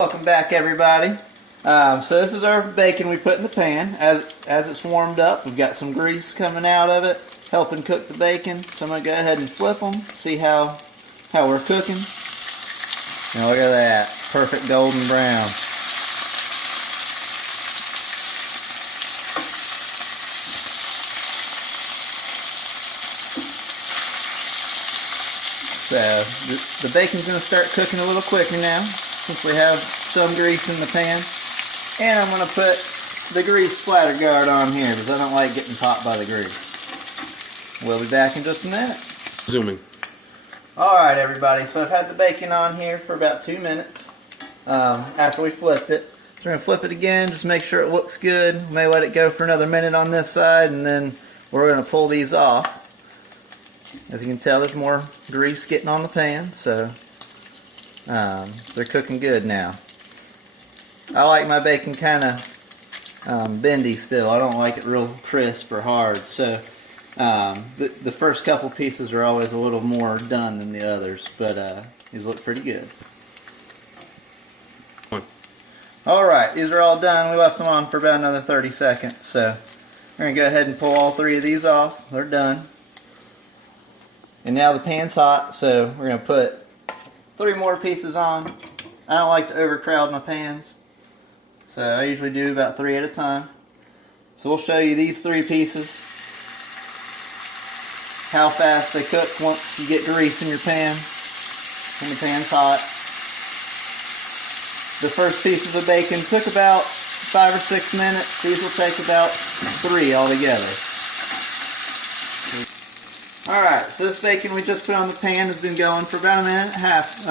Welcome back, everybody. So this is our bacon we put in the pan. As it's warmed up, we've got some grease coming out of it, helping cook the bacon. So I'm going to go ahead and flip them, see how we're cooking. Now look at that, perfect golden brown. So the bacon's going to start cooking a little quicker now, since we have some grease in the pan. And I'm going to put the grease splatter guard on here because I don't like getting popped by the grease. We'll be back in just a minute. Zooming. Alright, everybody, so I've had the bacon on here for about 2 minutes after we flipped it. So we're going to flip it again, just make sure it looks good. We may let it go for another minute on this side, and then we're going to pull these off. As you can tell, there's more grease getting on the pan, so they're cooking good now. I like my bacon kind of bendy still. I don't like it real crisp or hard, so the first couple pieces are always a little more done than the others, but these look pretty good. Alright, these are all done. We left them on for about another 30 seconds, so we're going to go ahead and pull all 3 of these off. They're done. And now the pan's hot, so we're going to put 3 more pieces on. I don't like to overcrowd my pans, so I usually do about 3 at a time. So we'll show you these 3 pieces, how fast they cook once you get grease in your pan when the pan's hot. The first pieces of bacon took about 5 or 6 minutes. These will take about 3 altogether. Alright, so this bacon we just put on the pan has been going for about a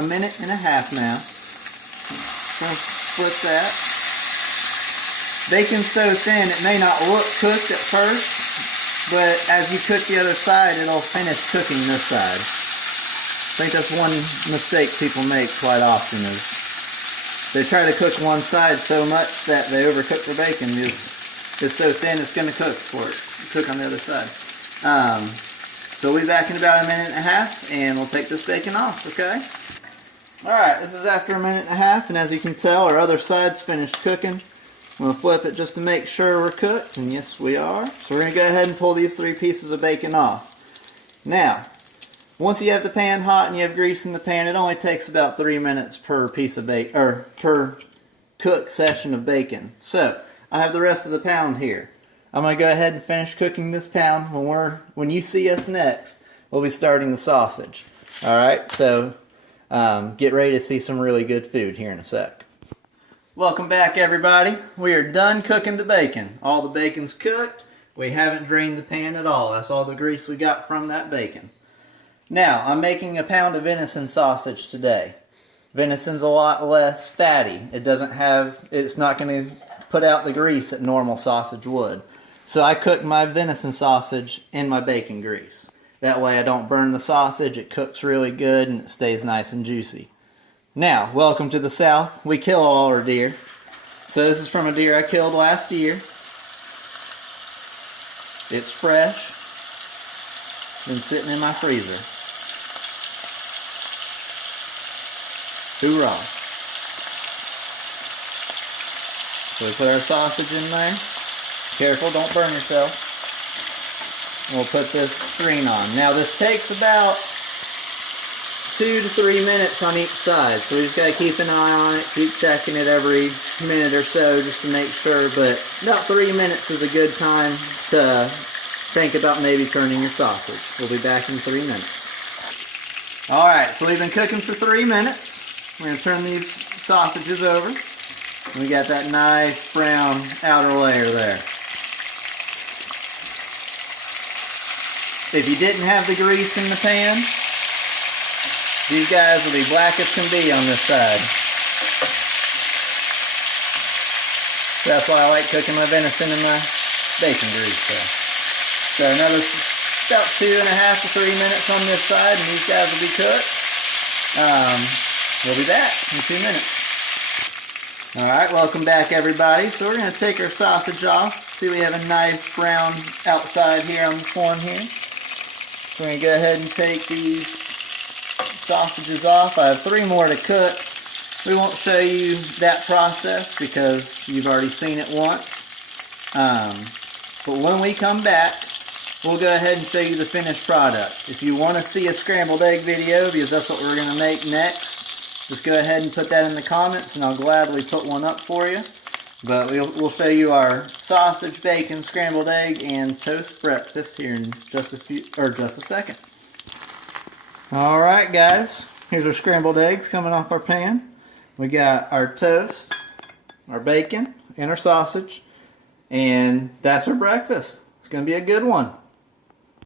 minute and a half now. So flip that. Bacon's so thin it may not look cooked at first, but as you cook the other side, it'll finish cooking this side. I think that's one mistake people make quite often, is they try to cook one side so much that they overcook their bacon. It's so thin it's going to cook on the other side. So we'll be back in about a minute and a half, and we'll take this bacon off, okay? Alright, this is after a minute and a half, and as you can tell, our other side's finished cooking. I'm going to flip it just to make sure we're cooked, and yes, we are. So we're going to go ahead and pull these 3 pieces of bacon off. Now, once you have the pan hot and you have grease in the pan, it only takes about 3 minutes per piece of bacon, or per cook session of bacon. So, I have the rest of the pound here. I'm going to go ahead and finish cooking this pound. When you see us next, we'll be starting the sausage. Alright, so get ready to see some really good food here in a sec. Welcome back, everybody. We are done cooking the bacon. All the bacon's cooked. We haven't drained the pan at all. That's all the grease we got from that bacon. Now, I'm making a pound of venison sausage today. Venison's a lot less fatty. It's not going to put out the grease that normal sausage would. So I cook my venison sausage in my bacon grease. That way I don't burn the sausage, it cooks really good, and it stays nice and juicy. Now, welcome to the South. We kill all our deer. So this is from a deer I killed last year. It's fresh. Been sitting in my freezer. Hoorah. So we put our sausage in there. Careful, don't burn yourself. And we'll put this screen on. Now this takes about 2 to 3 minutes on each side. So we just got to keep an eye on it, keep checking it every minute or so just to make sure. But about 3 minutes is a good time to think about maybe turning your sausage. We'll be back in 3 minutes. Alright, so we've been cooking for 3 minutes. We're going to turn these sausages over. We got that nice brown outer layer there. If you didn't have the grease in the pan, these guys will be black as can be on this side. So that's why I like cooking my venison in my bacon grease. So another about 2.5 to 3 minutes on this side, and these guys will be cooked. We'll be back in 2 minutes. Alright, welcome back, everybody. So we're going to take our sausage off. See, we have a nice brown outside here on this one here. So we're going to go ahead and take these sausages off. I have 3 more to cook. we won't show you that process because you've already seen it once. But when we come back, we'll go ahead and show you the finished product. If you want to see a scrambled egg video, because that's what we're going to make next, just go ahead and put that in the comments and I'll gladly put one up for you. But we'll show you our sausage, bacon, scrambled egg, and toast breakfast here in just a second. Alright guys, here's our scrambled eggs coming off our pan. We got our toast, our bacon, and our sausage. And that's our breakfast. It's going to be a good one.